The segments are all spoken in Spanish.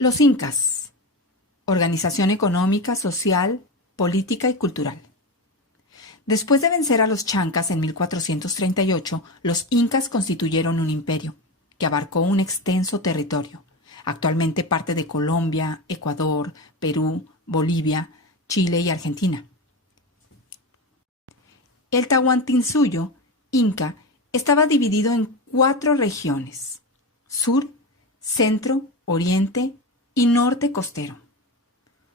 Los incas. Organización económica, social, política y cultural. Después de vencer a los chancas en 1438, los incas constituyeron un imperio que abarcó un extenso territorio, actualmente parte de Colombia, Ecuador, Perú, Bolivia, Chile y Argentina. El Tahuantinsuyo, inca, estaba dividido en 4 regiones: sur, centro, oriente y norte costero.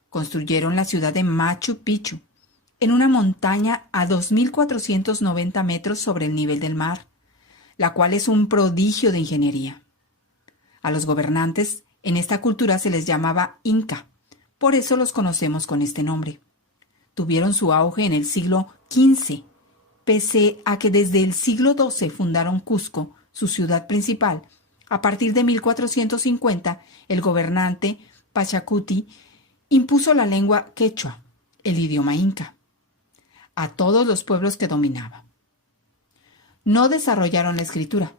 Construyeron la ciudad de Machu Picchu, en una montaña a 2.490 metros sobre el nivel del mar, la cual es un prodigio de ingeniería. A los gobernantes en esta cultura se les llamaba inca, por eso los conocemos con este nombre. Tuvieron su auge en el siglo XV, pese a que desde el siglo XII fundaron Cusco, su ciudad principal. A partir de 1450, el gobernante Pachacuti impuso la lengua quechua, el idioma inca, a todos los pueblos que dominaba. No desarrollaron la escritura,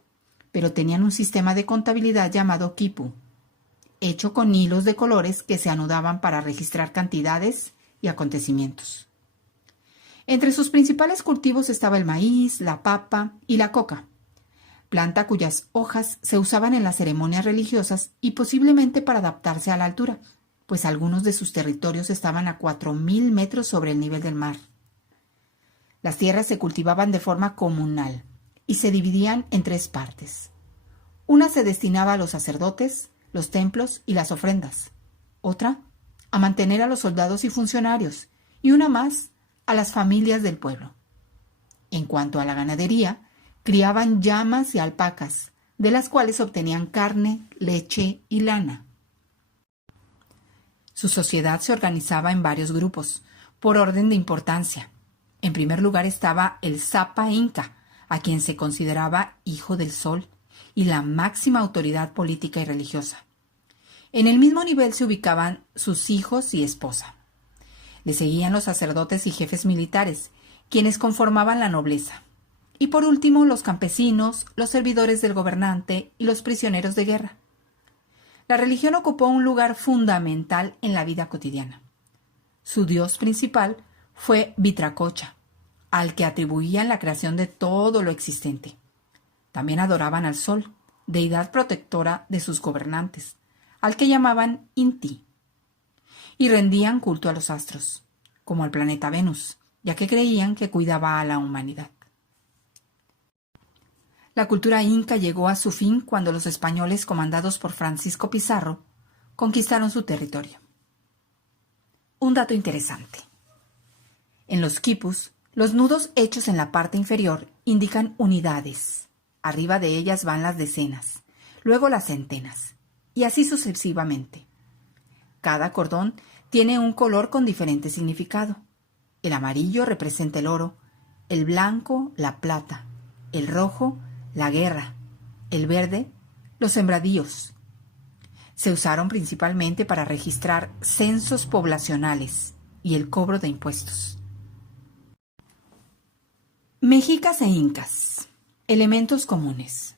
pero tenían un sistema de contabilidad llamado quipu, hecho con hilos de colores que se anudaban para registrar cantidades y acontecimientos. Entre sus principales cultivos estaba el maíz, la papa y la coca, planta cuyas hojas se usaban en las ceremonias religiosas y posiblemente para adaptarse a la altura, pues algunos de sus territorios estaban a 4.000 metros sobre el nivel del mar. Las tierras se cultivaban de forma comunal y se dividían en 3 partes. Una se destinaba a los sacerdotes, los templos y las ofrendas. Otra, a mantener a los soldados y funcionarios, y una más, a las familias del pueblo. En cuanto a la ganadería, criaban llamas y alpacas, de las cuales obtenían carne, leche y lana. Su sociedad se organizaba en varios grupos, por orden de importancia. En primer lugar estaba el Zapa Inca, a quien se consideraba hijo del sol y la máxima autoridad política y religiosa. En el mismo nivel se ubicaban sus hijos y esposa. Le seguían los sacerdotes y jefes militares, quienes conformaban la nobleza. Y por último, los campesinos, los servidores del gobernante y los prisioneros de guerra. La religión ocupó un lugar fundamental en la vida cotidiana. Su dios principal fue Vitracocha, al que atribuían la creación de todo lo existente. También adoraban al sol, deidad protectora de sus gobernantes, al que llamaban Inti, y rendían culto a los astros, como al planeta Venus, ya que creían que cuidaba a la humanidad. La cultura inca llegó a su fin cuando los españoles, comandados por Francisco Pizarro, conquistaron su territorio. Un dato interesante. En los quipus, los nudos hechos en la parte inferior indican unidades. Arriba de ellas van las decenas, luego las centenas, y así sucesivamente. Cada cordón tiene un color con diferente significado. El amarillo representa el oro, el blanco la plata, el rojo la guerra, el verde los sembradíos. Se usaron principalmente para registrar censos poblacionales y el cobro de impuestos. Mexicas e incas. Elementos comunes.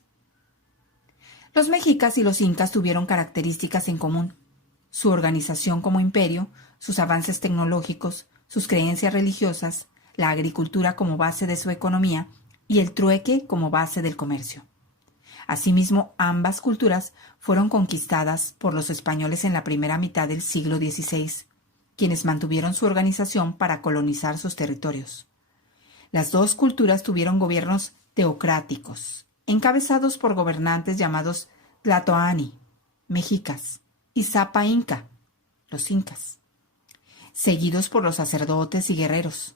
Los mexicas y los incas tuvieron características en común: su organización como imperio, sus avances tecnológicos, sus creencias religiosas, la agricultura como base de su economía y el trueque como base del comercio. Asimismo, ambas culturas fueron conquistadas por los españoles en la primera mitad del siglo XVI, quienes mantuvieron su organización para colonizar sus territorios. Las 2 culturas tuvieron gobiernos teocráticos, encabezados por gobernantes llamados Tlatoani, mexicas, y Zapa Inca, los incas, seguidos por los sacerdotes y guerreros,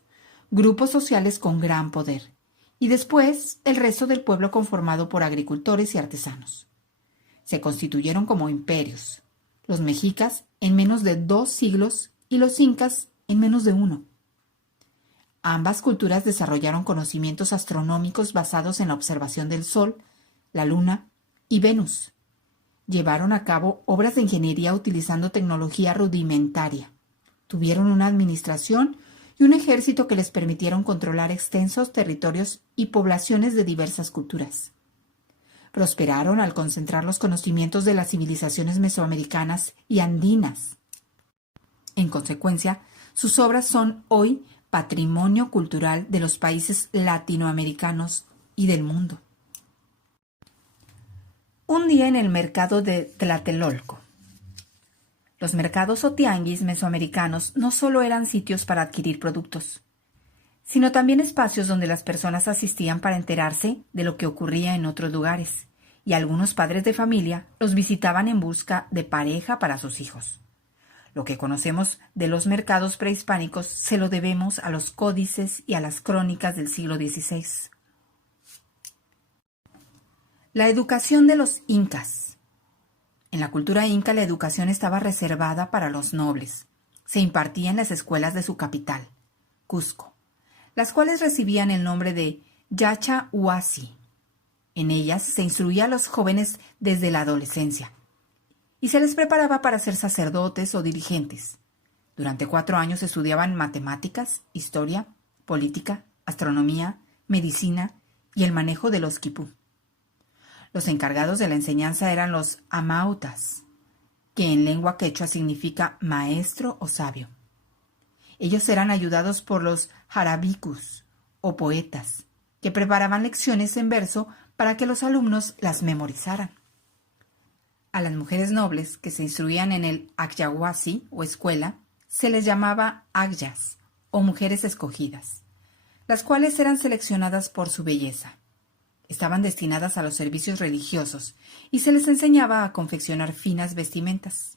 grupos sociales con gran poder, y después el resto del pueblo conformado por agricultores y artesanos. Se constituyeron como imperios, los mexicas en menos de 2 siglos y los incas en menos de 1. Ambas culturas desarrollaron conocimientos astronómicos basados en la observación del Sol, la Luna y Venus. Llevaron a cabo obras de ingeniería utilizando tecnología rudimentaria. Tuvieron una administración y un ejército que les permitieron controlar extensos territorios y poblaciones de diversas culturas. Prosperaron al concentrar los conocimientos de las civilizaciones mesoamericanas y andinas. En consecuencia, sus obras son hoy patrimonio cultural de los países latinoamericanos y del mundo. Un día en el mercado de Tlatelolco. Los mercados o tianguis mesoamericanos no solo eran sitios para adquirir productos, sino también espacios donde las personas asistían para enterarse de lo que ocurría en otros lugares, y algunos padres de familia los visitaban en busca de pareja para sus hijos. Lo que conocemos de los mercados prehispánicos se lo debemos a los códices y a las crónicas del siglo XVI. La educación de los incas. En la cultura inca la educación estaba reservada para los nobles. Se impartía en las escuelas de su capital, Cusco, las cuales recibían el nombre de Yacha Huasi. En ellas se instruía a los jóvenes desde la adolescencia y se les preparaba para ser sacerdotes o dirigentes. Durante 4 años estudiaban matemáticas, historia, política, astronomía, medicina y el manejo de los quipú. Los encargados de la enseñanza eran los amautas, que en lengua quechua significa maestro o sabio. Ellos eran ayudados por los jarabicus, o poetas, que preparaban lecciones en verso para que los alumnos las memorizaran. A las mujeres nobles que se instruían en el Agyahuasi, o escuela, se les llamaba agyas, o mujeres escogidas, las cuales eran seleccionadas por su belleza. Estaban destinadas a los servicios religiosos y se les enseñaba a confeccionar finas vestimentas.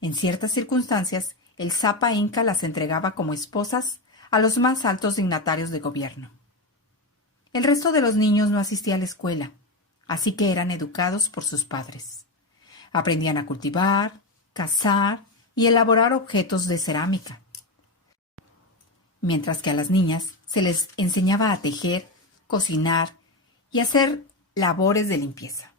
En ciertas circunstancias, el Zapa Inca las entregaba como esposas a los más altos dignatarios de gobierno. El resto de los niños no asistía a la escuela, así que eran educados por sus padres. Aprendían a cultivar, cazar y elaborar objetos de cerámica, mientras que a las niñas se les enseñaba a tejer, cocinar y hacer labores de limpieza.